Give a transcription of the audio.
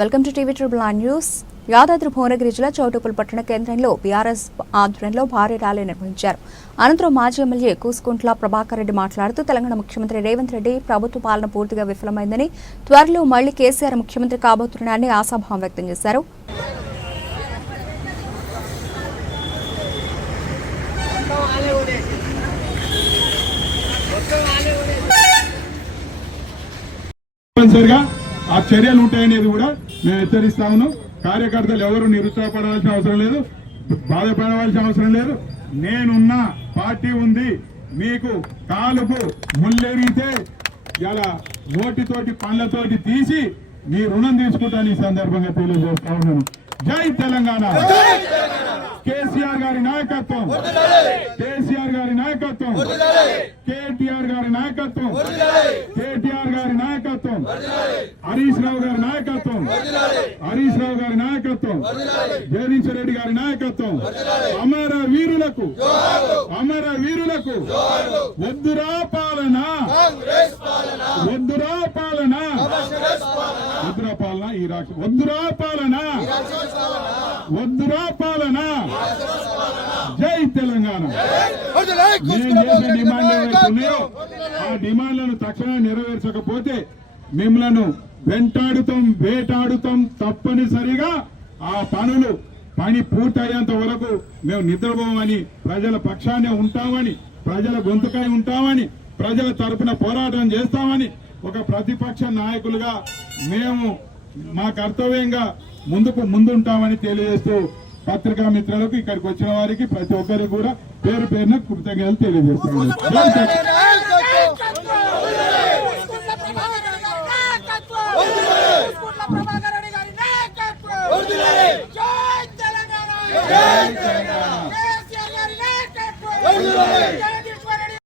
Welcome to TV triple nine news. Yadadri Bhuvanagiri జిల్లా చౌటుప్పల్ పట్టణ కేంద్రంలో బీఆర్ఎస్ ఆధ్వర్యంలో భారీ ర్యాలీ నిర్వహించారు. అనంతరం మాజీ ఎమ్మెల్యే కూసుకుంట్ల ప్రభాకర్ రెడ్డి మాట్లాడుతూ తెలంగాణ ముఖ్యమంత్రి రేవంత్ రెడ్డి ప్రభుత్వ పాలన పూర్తిగా విఫలమైందని, త్వరలో మళ్లీ కేసీఆర్ ముఖ్యమంత్రి కాబోతున్నారని ఆశాభావం వ్యక్తం చేశారు. ఆ చర్యలు ఉంటాయనేది కూడా నేను హెచ్చరిస్తా ఉన్నాను. కార్యకర్తలు ఎవరు నిరుత్సాహపడాల్సిన అవసరం లేదు, బాధపడవలసిన అవసరం లేదు. నేనున్నా, పార్టీ ఉంది. మీకు కాలుకు ముల్లెరిగితే ఇలా నోటితోటి పండ్లతోటి తీసి మీ రుణం తీసుకుంటాను ఈ సందర్భంగా తెలియజేస్తా ఉన్నాను. జై తెలంగాణ. కేసీఆర్ గారి నాయకత్వం, కేసీఆర్ గారి నాయకత్వం, కేటీఆర్ గారి నాయకత్వం, కేటీఆర్ గారి నాయకత్వం, హరీష్ రావు గారి నాయకత్వం, హరీష్ రావు గారి నాయకత్వం, జగదీశ్వర్ రెడ్డి గారి నాయకత్వం. అమర వీరులకు, అమర వీరులకు వద్దురా పాలన, వద్దురా పాలన, వద్దురా పాలన, ఈ రాష్ట్రం వద్దురా పాలన, వద్దురా పాలన. జై తెలంగాణ. నేను చేసే డిమాండ్ ఏవైతే ఉన్నాయో ఆ డిమాండ్లను తక్షణం నెరవేర్చకపోతే మిమ్మలను వెంటాడుతాం, వేటాడుతాం. తప్పనిసరిగా ఆ పని పూర్తయ్యేంత వరకు మేము నిద్రపోమని, ప్రజల పక్షాన్ని ఉంటామని, ప్రజల గొంతుకై ఉంటామని, ప్రజల తరపున పోరాటం చేస్తామని ఒక ప్రతిపక్ష నాయకులుగా మేము మా కర్తవ్యంగా ముందుంటామని తెలియజేస్తూ పత్రికా మిత్రులకు, ఇక్కడికి వచ్చిన వారికి ప్రతి ఒక్కరికి కూడా పేరు పేరున కృతజ్ఞతలు తెలియజేస్తున్నాను. జై తెలంగాణ.